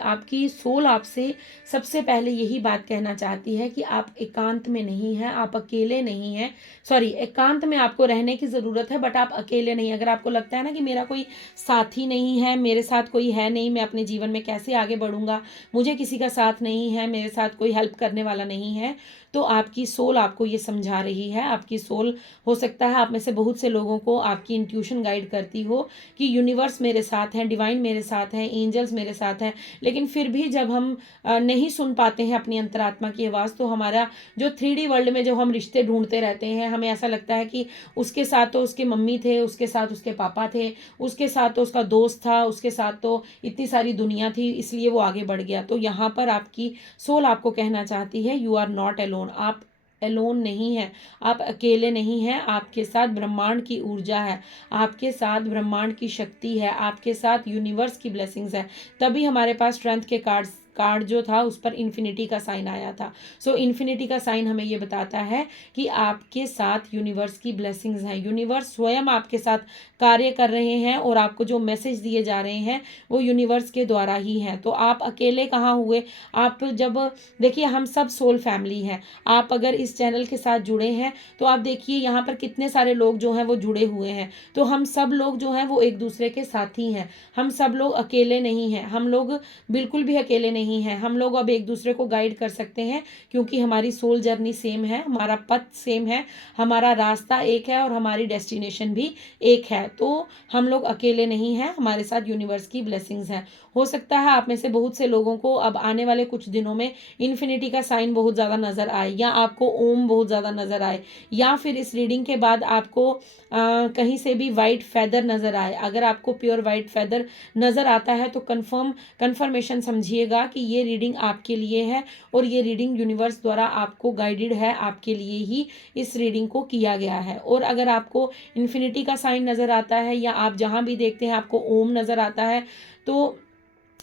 आपकी सोल आपसे सबसे पहले यही बात कहना चाहती है कि आप एकांत में नहीं हैं, आप अकेले नहीं हैं। एकांत में आपको रहने की ज़रूरत है, बट आप अकेले नहीं। अगर आपको लगता है ना कि मेरा कोई साथी नहीं है, मेरे साथ कोई है नहीं, मैं अपने जीवन में कैसे आगे बढ़ूंगा, मुझे किसी का साथ नहीं है, मेरे साथ कोई हेल्प करने वाला नहीं है, तो आपकी सोल आपको ये समझा रही है। आपकी सोल, हो सकता है आप में से बहुत से लोगों को आपकी इंट्यूशन गाइड करती हो कि यूनिवर्स मेरे साथ हैं, डिवाइन मेरे साथ हैं, एंजल्स मेरे साथ हैं। लेकिन फिर भी जब हम नहीं सुन पाते हैं अपनी अंतरात्मा की आवाज़, तो हमारा जो 3D वर्ल्ड में जो हम रिश्ते ढूंढते रहते हैं, हमें ऐसा लगता है कि उसके साथ तो उसकी मम्मी थे, उसके साथ उसके पापा थे, उसके साथ तो उसका दोस्त था, उसके साथ तो इतनी सारी दुनिया थी, इसलिए वो आगे बढ़ गया। तो यहाँ पर आपकी सोल आपको कहना चाहती है यू आर नॉट अलोन। आप एलोन नहीं है, आप अकेले नहीं हैं, आपके साथ ब्रह्मांड की ऊर्जा है, आपके साथ ब्रह्मांड की शक्ति है, आपके साथ यूनिवर्स की ब्लेसिंग्स है। तभी हमारे पास स्ट्रेंथ के कार्ड जो था उस पर इन्फिनिटी का साइन आया था। सो इन्फिनिटी का साइन हमें ये बताता है कि आपके साथ यूनिवर्स की ब्लेसिंग्स हैं, यूनिवर्स स्वयं आपके साथ कार्य कर रहे हैं, और आपको जो मैसेज दिए जा रहे हैं वो यूनिवर्स के द्वारा ही हैं। तो आप अकेले कहाँ हुए। आप जब देखिए, हम सब सोल फैमिली हैं। आप अगर इस चैनल के साथ जुड़े हैं तो आप देखिए यहाँ पर कितने सारे लोग जो हैं वो जुड़े हुए हैं। तो हम सब लोग जो हैं वो एक दूसरे के साथी हैं, हम सब लोग अकेले नहीं हैं, हम लोग बिल्कुल भी अकेले नहीं हैं। हम लोग अब एक दूसरे को गाइड कर सकते हैं, क्योंकि हमारी सोल जर्नी सेम है, हमारा पथ सेम है, हमारा रास्ता एक है, और हमारी डेस्टिनेशन भी एक है। तो हम लोग अकेले नहीं हैं, हमारे साथ यूनिवर्स की ब्लेसिंग्स हैं। हो सकता है आप में से बहुत से लोगों को अब आने वाले कुछ दिनों में इन्फिनिटी का साइन बहुत ज़्यादा नज़र आए, या आपको ओम बहुत ज़्यादा नज़र आए, या फिर इस रीडिंग के बाद आपको कहीं से भी वाइट फेदर नज़र आए। अगर आपको प्योर वाइट फेदर नज़र आता है तो कन्फर्मेशन समझिएगा कि ये रीडिंग आपके लिए है, और ये रीडिंग यूनिवर्स द्वारा आपको गाइडेड है, आपके लिए ही इस रीडिंग को किया गया है। और अगर आपको इन्फिनिटी का साइन नज़र आता है, या आप जहाँ भी देखते हैं आपको ओम नज़र आता है, तो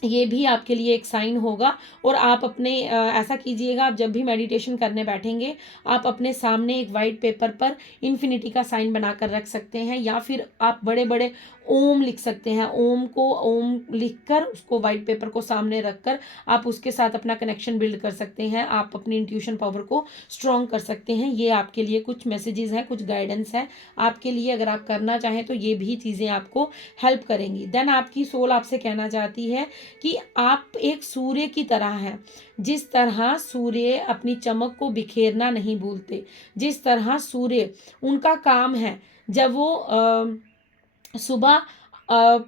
ये भी आपके लिए एक साइन होगा। और आप अपने ऐसा कीजिएगा, आप जब भी मेडिटेशन करने बैठेंगे, आप अपने सामने एक वाइट पेपर पर इन्फिनिटी का साइन बनाकर रख सकते हैं, या फिर आप बड़े बड़े ओम लिख सकते हैं। ओम लिखकर उसको वाइट पेपर को सामने रखकर आप उसके साथ अपना कनेक्शन बिल्ड कर सकते हैं, आप अपनी इंट्यूशन पावर को स्ट्रॉन्ग कर सकते हैं। ये आपके लिए कुछ मैसेजेस हैं, कुछ गाइडेंस है आपके लिए। अगर आप करना चाहें तो ये भी चीज़ें आपको हेल्प करेंगी। देन आपकी सोल आपसे कहना चाहती है कि आप एक सूर्य की तरह हैं। जिस तरह सूर्य अपनी चमक को बिखेरना नहीं भूलते, जिस तरह सूर्य उनका काम है, जब वो सुबह अ,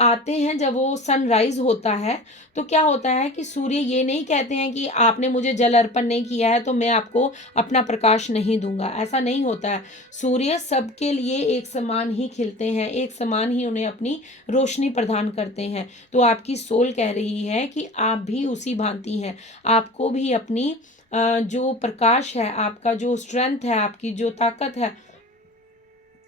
आते हैं, जब वो सनराइज होता है, तो क्या होता है कि सूर्य ये नहीं कहते हैं कि आपने मुझे जल अर्पण नहीं किया है तो मैं आपको अपना प्रकाश नहीं दूंगा। ऐसा नहीं होता है। सूर्य सबके लिए एक समान ही खिलते हैं, एक समान ही उन्हें अपनी रोशनी प्रदान करते हैं। तो आपकी सोल कह रही है कि आप भी उसी भांति हैं। आपको भी अपनी जो प्रकाश है, आपका जो स्ट्रेंथ है, आपकी जो ताकत है,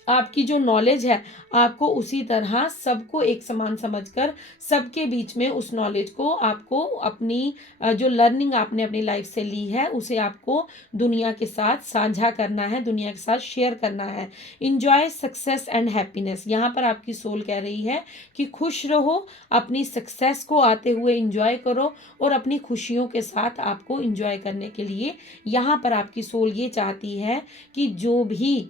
आपकी जो नॉलेज है, आपको उसी तरह सबको एक समान समझकर सबके बीच में उस नॉलेज को आपको अपनी जो लर्निंग आपने अपनी लाइफ से ली है उसे आपको दुनिया के साथ साझा करना है, दुनिया के साथ शेयर करना है। इंजॉय सक्सेस एंड हैप्पीनेस, यहाँ पर आपकी सोल कह रही है कि खुश रहो, अपनी सक्सेस को आते हुए इंजॉय करो और अपनी खुशियों के साथ आपको इंजॉय करने के लिए यहाँ पर आपकी सोल ये चाहती है कि जो भी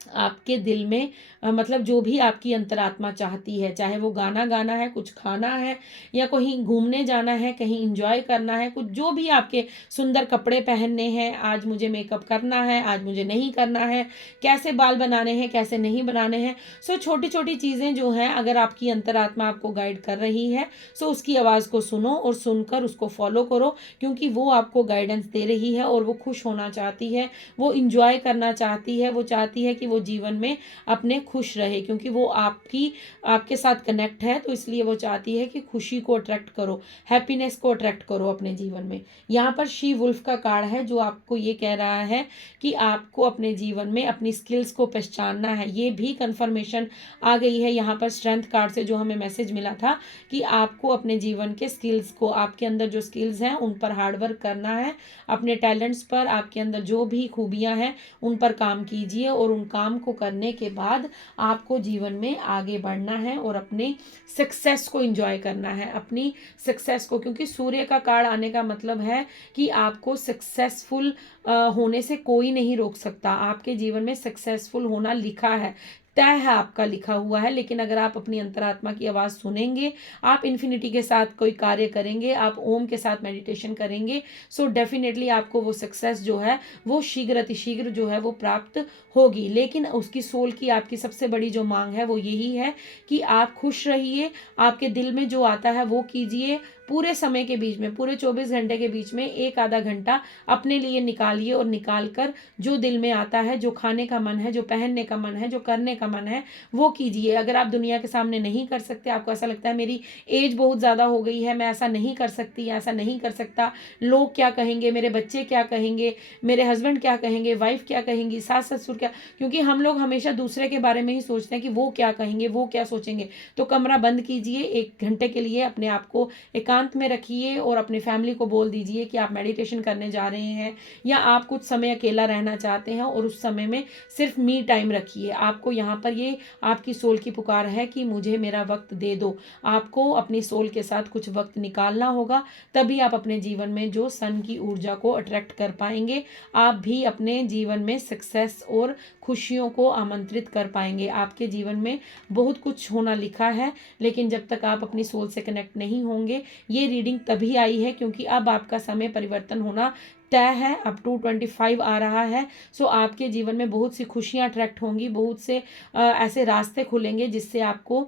आपके दिल में मतलब जो भी आपकी अंतरात्मा चाहती है, चाहे वो गाना गाना है, कुछ खाना है, या कहीं घूमने जाना है, कहीं इंजॉय करना है, कुछ जो भी आपके सुंदर कपड़े पहनने हैं, आज मुझे मेकअप करना है, आज मुझे नहीं करना है, कैसे बाल बनाने हैं, कैसे नहीं बनाने हैं। सो छोटी छोटी चीज़ें जो हैं, अगर आपकी अंतरात्मा आपको गाइड कर रही है, सो उसकी आवाज़ को सुनो और सुनकर उसको फॉलो करो, क्योंकि वो आपको गाइडेंस दे रही है और वो खुश होना चाहती है, वो इंजॉय करना चाहती है, वो चाहती है कि वो जीवन में अपने खुश रहे, क्योंकि वो आपके साथ कनेक्ट है, तो इसलिए वो चाहती है कि खुशी को अट्रैक्ट करो, हैप्पीनेस को अट्रैक्ट करो अपने जीवन में। यहाँ पर शी वुल्फ का कार्ड है जो आपको ये कह रहा है कि आपको अपने जीवन में अपनी स्किल्स को पहचानना है। ये भी कंफर्मेशन आ गई है यहाँ पर स्ट्रेंथ कार्ड से, जो हमें मैसेज मिला था कि आपको अपने जीवन के स्किल्स को, आपके अंदर जो स्किल्स हैं उन पर हार्डवर्क करना है, अपने टैलेंट्स पर, आपके अंदर जो भी खूबियाँ हैं उन पर काम कीजिए, और उन काम को करने के बाद आपको जीवन में आगे बढ़ना है और अपने सक्सेस को एंजॉय करना है, अपनी सक्सेस को, क्योंकि सूर्य का कार्ड आने का मतलब है कि आपको सक्सेसफुल होने से कोई नहीं रोक सकता। आपके जीवन में सक्सेसफुल होना लिखा है, तय है, आपका लिखा हुआ है। लेकिन अगर आप अपनी अंतरात्मा की आवाज़ सुनेंगे, आप इन्फिनिटी के साथ कोई कार्य करेंगे, आप ओम के साथ मेडिटेशन करेंगे, सो डेफिनेटली आपको वो सक्सेस जो है वो शीघ्र अतिशीघ्र जो है वो प्राप्त होगी। लेकिन उसकी सोल की आपकी सबसे बड़ी जो मांग है वो यही है कि आप खुश रहिए, आपके दिल में जो आता है वो कीजिए। पूरे समय के बीच में, पूरे 24 घंटे के बीच में एक आधा घंटा अपने लिए निकालिए, और निकाल कर जो दिल में आता है, जो खाने का मन है, जो पहनने का मन है, जो करने का मन है, वो कीजिए। अगर आप दुनिया के सामने नहीं कर सकते, आपको ऐसा लगता है मेरी एज बहुत ज़्यादा हो गई है, मैं ऐसा नहीं कर सकती, ऐसा नहीं कर सकता, लोग क्या कहेंगे, मेरे बच्चे क्या कहेंगे, मेरे हस्बैंड क्या कहेंगे, वाइफ क्या कहेंगी, सास ससुर क्या, क्योंकि हम लोग हमेशा दूसरे के बारे में ही सोचते हैं कि वो क्या कहेंगे, वो क्या सोचेंगे। तो कमरा बंद कीजिए, एक घंटे के लिए अपने आप को एकांत में रखिए और अपनी फैमिली को बोल दीजिए कि आप मेडिटेशन करने जा रहे हैं, या आप कुछ समय अकेला रहना चाहते हैं, और उस समय में सिर्फ मी टाइम रखिए। आपको यहाँ पर ये आपकी सोल की पुकार है कि मुझे मेरा वक्त दे दो। आपको अपनी सोल के साथ कुछ वक्त निकालना होगा, तभी आप अपने जीवन में जो सन की ऊर्जा को अट्रैक्ट कर पाएंगे, आप भी अपने जीवन में सक्सेस और खुशियों को आमंत्रित कर पाएंगे। आपके जीवन में बहुत कुछ होना लिखा है, लेकिन जब तक आप अपनी सोल से कनेक्ट नहीं होंगे, ये रीडिंग तभी आई है क्योंकि अब आपका समय परिवर्तन होना तय है। अब 225 आ रहा है, सो आपके जीवन में बहुत सी खुशियां अट्रैक्ट होंगी, बहुत से ऐसे रास्ते खुलेंगे जिससे आपको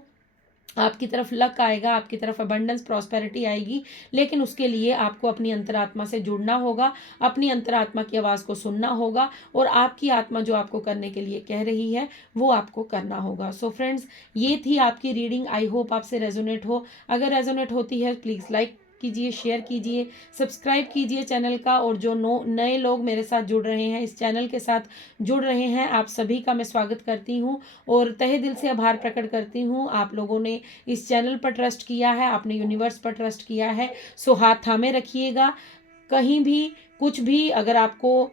आपकी तरफ लक आएगा, आपकी तरफ अबंडेंस प्रॉस्पेरिटी आएगी। लेकिन उसके लिए आपको अपनी अंतरात्मा से जुड़ना होगा, अपनी अंतरात्मा की आवाज़ को सुनना होगा, और आपकी आत्मा जो आपको करने के लिए कह रही है वो आपको करना होगा। सो फ्रेंड्स, ये थी आपकी रीडिंग। आई होप आपसे रेजोनेट हो। अगर रेजोनेट होती है प्लीज़ लाइक कीजिए, शेयर कीजिए, सब्सक्राइब कीजिए चैनल का, और जो नए लोग मेरे साथ जुड़ रहे हैं, इस चैनल के साथ जुड़ रहे हैं, आप सभी का मैं स्वागत करती हूँ और तहे दिल से आभार प्रकट करती हूँ। आप लोगों ने इस चैनल पर ट्रस्ट किया है, आपने यूनिवर्स पर ट्रस्ट किया है, सो हाथ थामे रखिएगा। कहीं भी कुछ भी अगर आपको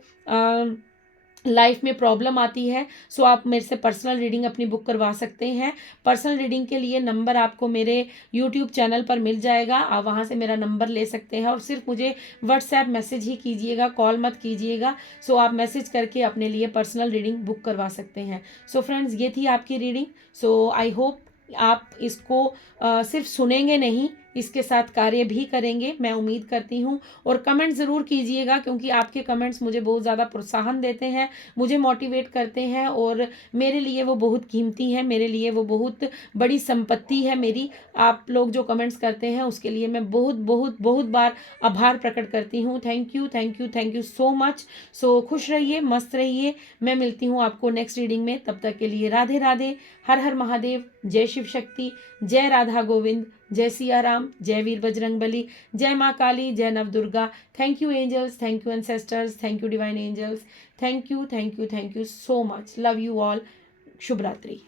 लाइफ में प्रॉब्लम आती है, सो आप मेरे से पर्सनल रीडिंग अपनी बुक करवा सकते हैं। पर्सनल रीडिंग के लिए नंबर आपको मेरे यूट्यूब चैनल पर मिल जाएगा, आप वहाँ से मेरा नंबर ले सकते हैं, और सिर्फ मुझे व्हाट्सएप मैसेज ही कीजिएगा, कॉल मत कीजिएगा। सो आप मैसेज करके अपने लिए पर्सनल रीडिंग बुक करवा सकते हैं। सो फ्रेंड्स, ये थी आपकी रीडिंग। सो आई होप आप इसको सिर्फ सुनेंगे नहीं, इसके साथ कार्य भी करेंगे, मैं उम्मीद करती हूँ। और कमेंट ज़रूर कीजिएगा, क्योंकि आपके कमेंट्स मुझे बहुत ज़्यादा प्रोत्साहन देते हैं, मुझे मोटिवेट करते हैं, और मेरे लिए वो बहुत कीमती है, मेरे लिए वो बहुत बड़ी संपत्ति है मेरी। आप लोग जो कमेंट्स करते हैं उसके लिए मैं बहुत बहुत बहुत बार आभार प्रकट करती हूँ। Thank you, thank you, thank you so much. So खुश रहिए, मस्त रहिए। मैं मिलती हूँ आपको नेक्स्ट रीडिंग में, तब तक के लिए राधे राधे, हर हर महादेव, जय शिव शक्ति, जय राधा गोविंद, जय सिया राम, जय वीर बजरंग बली, जय माँ काली, जय Nav Durga. Thank you angels, thank you ancestors, thank you divine angels, thank you, thank you, thank you so much. Love you all. शुभ रात्रि।